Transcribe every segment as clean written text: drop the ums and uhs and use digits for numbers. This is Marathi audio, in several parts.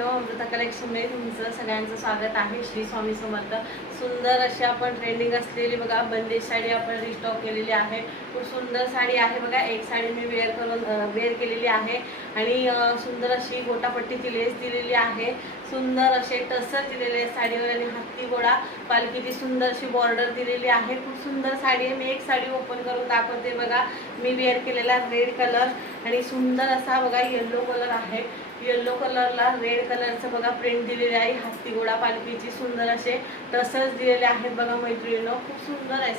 मैत्रिणींनो, अमृता कलेक्शनमध्ये तुमचं सगळ्यांचं स्वागत आहे. श्री स्वामी समर्थ. सुंदर अशी आपण ट्रेंडिंग असलेली बघा बंदिश साडी आपण रिस्टॉक केलेली आहे. खूप सुंदर साडी आहे बघा. एक साडी मी वेअर केलेली आहे आणि सुंदर अशी गोटापट्टीची लेस दिलेली आहे. सुंदर असे टसर दिलेले साडीवर आणि हत्ती गोळा पालखीची सुंदर अशी बॉर्डर दिलेली आहे. खूप सुंदर साडी आहे. मी एक साडी ओपन करून दाखवते बघा. मी वेअर केलेला रेड कलर आणि सुंदर असा बघा येल्लो कलर आहे. येल्लो कलरला रेड कलरचं बघा प्रिंट दिलेले आहे. हत्ती गोळा पालखीची सुंदर असे टसर्स दिलेले आहेत बघा मैत्रिणींनो. खूप सुंदर आहे.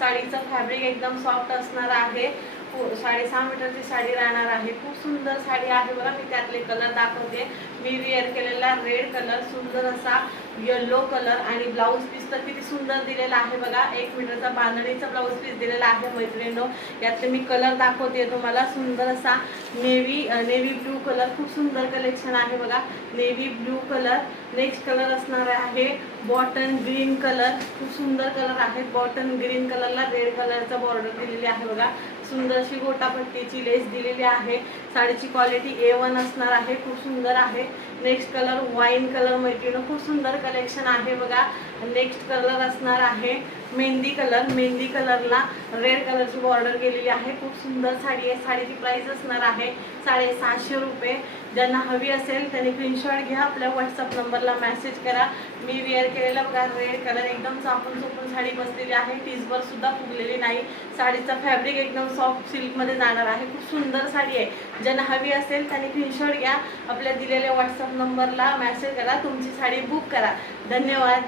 साडीचं फॅब्रिक एकदम सॉफ्ट असणार आहे. 6.5 मीटरची साडी राहणार आहे. खूप सुंदर साडी आहे बघा. मी त्यातले कलर दाखवते. मी वेअर केलेला रेड कलर, सुंदर असा येल्लो कलर आणि ब्लाऊज पीस तर किती सुंदर दिलेला आहे बघा. 1 मीटरचा बांधणीचा ब्लाऊज पीस दिलेला आहे मैत्रिणींनो. यातले मी कलर दाखवते तुम्हाला. सुंदर असा नेव्ही ब्लू कलर, खूप सुंदर कलेक्शन आहे बघा. Navy blue colour. Next colour असणार आहे बॉटन ग्रीन कलर. खूप सुंदर कलर आहे. बॉटन ग्रीन कलरला रेड कलरचा बॉर्डर दिलेली आहे बघा. सुंदर अशी गोटापट्टीची लेस दिलेली आहे. साडीची क्वालिटी A1 असणार आहे. खूप सुंदर आहे. नेक्स्ट कलर वाईन कलर मैत्रिणींनो. खूप सुंदर कलेक्शन आहे बघा. नेक्स्ट कलर असणार आहे मेहंदी कलर. मेहंदी कलरला रेड कलरची बॉर्डर केलेली आहे. खूप सुंदर साडी आहे. साडीची प्राइस असणार आहे 750 रुपये. ज्यांना हवी असेल त्यांनी स्क्रीनशॉट घ्या. आपल्या व्हॉट्सअप नंबरला मेसेज करा. मी वेअर केलेला बघा रेड कलर एकदम चापून चोपून साडी बसलेली आहे. टीजवर सुद्धा फुगलेली नाही. साडीचा फॅब्रिक एकदम सॉफ्ट सिल्कमध्ये जाणार आहे. खूप सुंदर साडी आहे. ज्यांना हवी असेल त्यांनी स्क्रीनशॉट घ्या. आपल्या दिलेल्या व्हॉट्सअप नंबरला मेसेज करा. तुमची साडी बुक करा. धन्यवाद.